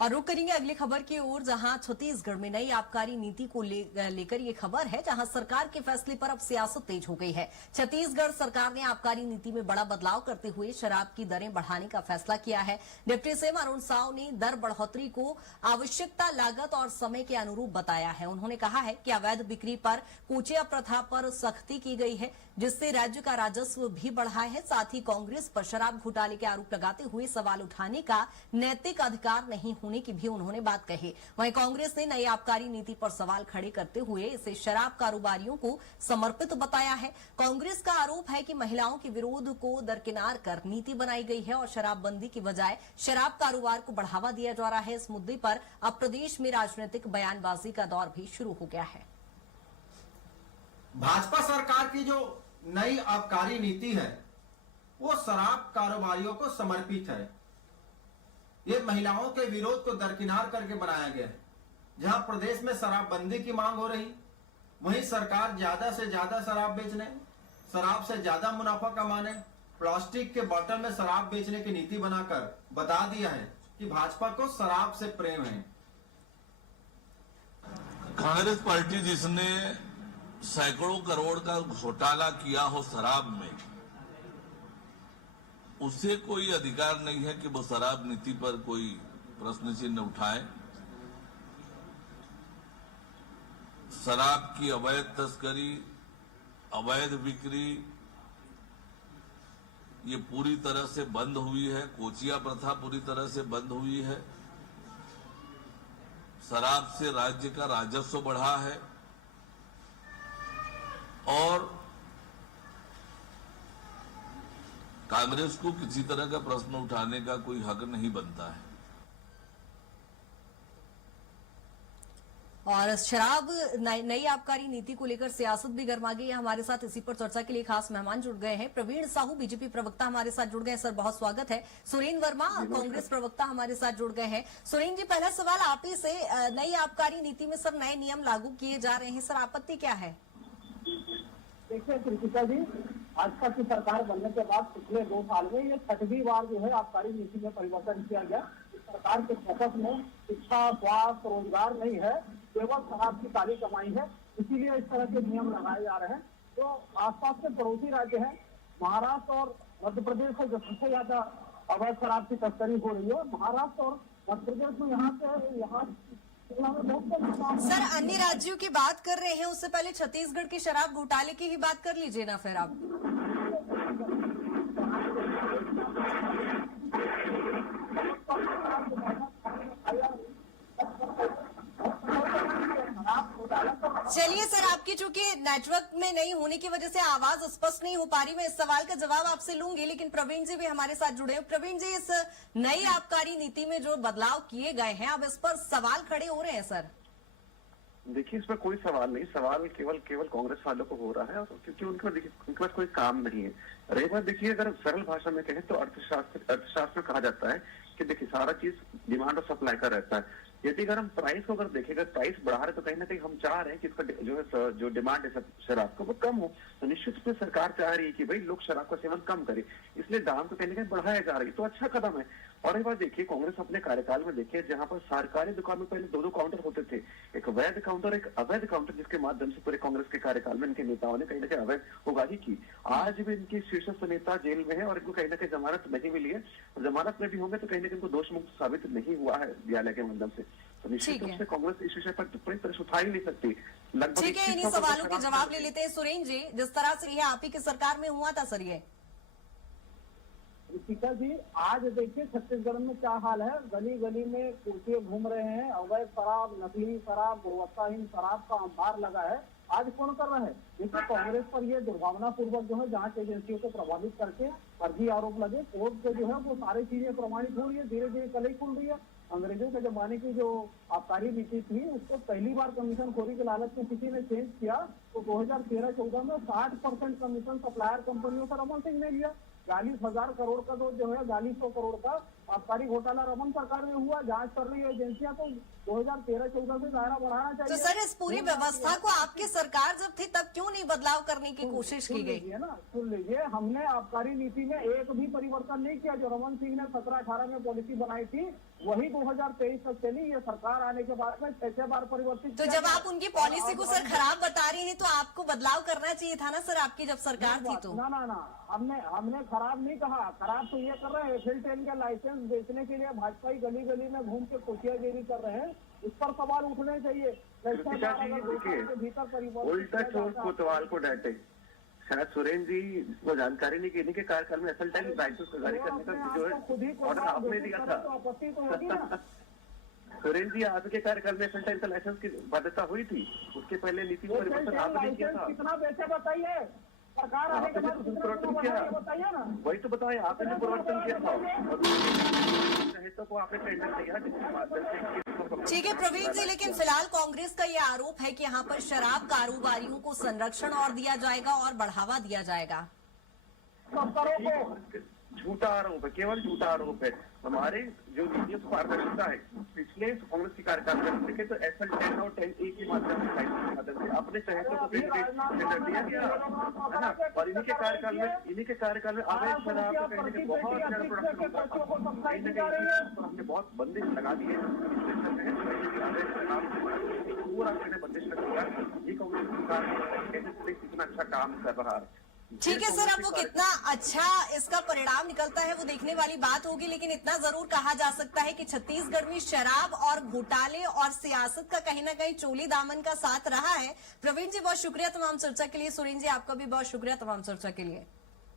और रुक करेंगे अगली खबर की ओर, जहां छत्तीसगढ़ में नई आबकारी नीति को लेकर ये खबर है, जहां सरकार के फैसले पर अब सियासत तेज हो गई है। छत्तीसगढ़ सरकार ने आबकारी नीति में बड़ा बदलाव करते हुए शराब की दरें बढ़ाने का फैसला किया है। डिप्टी सीएम अरुण साव ने दर बढ़ोतरी को आवश्यकता, लागत और समय के अनुरूप बताया है। उन्होंने कहा है कि अवैध बिक्री पर कोचिया प्रथा पर सख्ती की गई है, जिससे राज्य का राजस्व भी बढ़ा है। साथ ही कांग्रेस पर शराब घोटाले के आरोप लगाते हुए सवाल उठाने का नैतिक अधिकार नहीं होने की भी उन्होंने बात कही। वहीं कांग्रेस ने नई आबकारी नीति पर सवाल खड़े करते हुए इसे शराब कारोबारियों को समर्पित बताया है। कांग्रेस का आरोप है कि महिलाओं के विरोध को दरकिनार कर नीति बनाई गई है और शराबबंदी की बजाय शराब कारोबार को बढ़ावा दिया जा रहा है। इस मुद्दे पर अब प्रदेश में राजनीतिक बयानबाजी का दौर भी शुरू हो गया है। भाजपा सरकार की जो नई आबकारी नीति है वो शराब कारोबारियों को समर्पित है। ये महिलाओं के विरोध को दरकिनार करके बनाया गया है। जहां प्रदेश में शराबबंदी की मांग हो रही, वहीं सरकार ज्यादा से ज्यादा शराब बेचने, शराब से ज्यादा मुनाफा कमाने, प्लास्टिक के बोतल में शराब बेचने की नीति बनाकर बता दिया है कि भाजपा को शराब से प्रेम है। कांग्रेस पार्टी जिसने सैकड़ों करोड़ का घोटाला किया हो शराब में, उसे कोई अधिकार नहीं है कि वो शराब नीति पर कोई प्रश्न चिन्ह उठाए। शराब की अवैध तस्करी, अवैध बिक्री ये पूरी तरह से बंद हुई है। कोचिया प्रथा पूरी तरह से बंद हुई है। शराब से राज्य का राजस्व बढ़ा है और कांग्रेस को किसी तरह का प्रश्न उठाने का कोई हक नहीं बनता है। और शराब नई आबकारी नीति को लेकर सियासत भी गर्मा गई है। हमारे साथ इसी पर चर्चा के लिए खास मेहमान जुड़ गए हैं। प्रवीण साहू बीजेपी प्रवक्ता हमारे साथ जुड़ गए हैं। सर बहुत स्वागत है। सुरेंद्र वर्मा कांग्रेस प्रवक्ता हमारे साथ जुड़ गए हैं। सुरेंद्र जी, पहला सवाल आप ही से, नई आबकारी नीति में सर नए नियम लागू किए जा रहे हैं, सर आपत्ति क्या है? देखिए कृतिका जी, भाजपा की सरकार बनने के बाद पिछले 2 साल में ये 6वीं बार जो है आबकारी नीति में परिवर्तन किया गया। इस सरकार के फोकस में शिक्षा, स्वास्थ्य, रोजगार नहीं है, केवल शराब की काली कमाई है। इसीलिए इस तरह के नियम लगाए जा रहे हैं। तो आसपास के पड़ोसी राज्य हैं, महाराष्ट्र और मध्य प्रदेश से जो सबसे ज्यादा अवैध शराब की तस्करी हो रही है, महाराष्ट्र और मध्य प्रदेश में यहाँ सर अन्य राज्यों की बात कर रहे हैं, उससे पहले छत्तीसगढ़ के शराब घोटाले की ही बात कर लीजिए ना फिर आप। चलिए सर, आपकी चूंकि नेटवर्क में नहीं होने की वजह से आवाज स्पष्ट नहीं हो पा रही, मैं इस सवाल का जवाब आपसे लूंगी, लेकिन प्रवीण जी भी हमारे साथ जुड़े हैं। प्रवीण जी, इस नई आबकारी नीति में जो बदलाव किए गए हैं, अब इस पर सवाल खड़े हो रहे हैं सर। देखिए, इसमें कोई सवाल नहीं, सवाल केवल कांग्रेस वालों को हो रहा है, और क्योंकि उनके पास कोई काम नहीं है। रही बात, देखिए अगर सरल भाषा में कहें तो अर्थशास्त्र में कहा जाता है कि देखिए सारा चीज डिमांड और सप्लाई का रहता है। यदि अगर हम प्राइस को अगर देखें, प्राइस बढ़ा रहे तो कहीं ना कहीं हम चाह रहे हैं कि इसका जो डिमांड है शराब का वो कम हो। तो निश्चित रूप से सरकार चाह रही है कि भाई लोग शराब का सेवन कम करें, इसलिए दाम तो कहीं ना कहीं बढ़ाया जा रहा है। तो अच्छा कदम है। और एक बात देखिए, कांग्रेस अपने कार्यकाल में देखिए, जहां पर सरकारी दुकान में पहले 2 काउंटर होते थे, एक वैध काउंटर, एक अवैध काउंटर, जिसके माध्यम से पूरे कांग्रेस के कार्यकाल में इनके नेताओं ने कहीं ना कहीं अवैध उगाही की। आज भी इनकी शीर्षस्थ नेता जेल में है और इनको कहीं ना कहीं जमानत नहीं मिली है। जमानत में भी होंगे तो कहीं ना कहीं इनको दोष मुक्त साबित नहीं हुआ है न्यायालय के माध्यम से। तो निश्चित रूप से कांग्रेस इस विषय पर पूरी तरह से उठा ही नहीं सकती। लगभग ठीक है, इन्हीं सवालों के जवाब ले लेते हैं। सुरेंद्र जी, जिस तरह से यह आप ही की सरकार में हुआ था सर, ये ऋतिका जी, आज देखिए छत्तीसगढ़ में क्या हाल है। गली गली में कुर्सियां घूम रहे हैं, अवैध शराब, नकली शराब, गुणवत्ताहीन शराब का अंबार लगा है। आज कौन कर रहा है? देखिए कांग्रेस पर ये दुर्भावना पूर्वक जो है जांच एजेंसियों को प्रभावित करके फर्जी आरोप लगे, कोर्ट से जो है वो सारी चीजें प्रमाणित हो रही है, धीरे धीरे कलई खुल रही है। अंग्रेजों के जमाने की जो आबकारी नीति थी, उसको पहली बार कमीशन खोरी के लालच में किसी ने चेंज किया तो 2013-14 में 60% कमीशन सप्लायर कंपनियों से रमन सिंह ने लिया। 42,000 करोड़ का जो है 4200 करोड़ का आबकारी घोटाला रमन सरकार में हुआ, जांच कर रही है एजेंसियां, तो 2013-14 से दायरा बढ़ाना चाहिए। तो सर इस पूरी व्यवस्था को आपकी सरकार जब थी तब क्यों नहीं बदलाव करने की कोशिश की गई? सुन लीजिए, हमने आबकारी नीति में एक भी परिवर्तन नहीं किया। जो रमन सिंह ने 17-18 में पॉलिसी बनाई थी वही 2023 तक चली। ये सरकार आने के बाद में 6 बार परिवर्तित। तो जब आप उनकी पॉलिसी को सर खराब बता रही हैं तो आपको बदलाव करना चाहिए था ना सर, आपकी जब सरकार थी तो। ना हमने खराब नहीं कहा। खराब तो ये कर रहे हैं, FL10 का लाइसेंस बेचने के लिए भाजपा गली गली में घूम के खुशियागिरी कर रहे हैं। इस पर सवाल उठने चाहिए। उल्टा चोर कोतवाल को डांटे। शायद सुरेंद्र जी को जानकारी नहीं कि इन्हीं के कार्यकाल में FL10 लाइसेंस जारी करने का जो है ऑर्डर आपने दिया था। आपत्ति तो होगी ना। सुरेंद्र जी आपके कार्यकाल में FL10 का लाइसेंस की बाध्यता हुई थी, उसके पहले नीति में परिवर्तन आपने किया था। कितना बेचे बताइए, सरकार आने के बाद परिवर्तन किया, बताइए ना। वही तो बताया आपने परिवर्तन किया था। को आपने टेंडर दिया जिसके माध्यम से। ठीक है प्रवीण जी, लेकिन फिलहाल कांग्रेस का ये आरोप है कि यहाँ पर शराब कारोबारियों को संरक्षण और दिया जाएगा और बढ़ावा दिया जाएगा। झूठा आरोप है, केवल झूठा आरोप है। हमारे जो नीतियों की पारदर्शिता है पिछले कांग्रेस की कार्यकाल में देखे तो FL10 और 10A के माध्यम से अपने शहरों को टेंडर दिया गया है ना। और इन्हीं के कार्यकाल में अवैध शराब को कहने के बहुत ज्यादा प्रोडक्शन हमने बहुत बंदिश लगा दी है। पूरा बंदिश लग दिया। ये कांग्रेस सरकार कितना अच्छा काम कर रहा है। ठीक है सर, अब वो कितना अच्छा इसका परिणाम निकलता है वो देखने वाली बात होगी, लेकिन इतना जरूर कहा जा सकता है कि छत्तीसगढ़ में शराब और घोटाले और सियासत का कहीं ना कहीं चोली दामन का साथ रहा है। प्रवीण जी बहुत शुक्रिया तमाम चर्चा के लिए। सुरेंद्र जी आपका भी बहुत शुक्रिया तमाम चर्चा के लिए।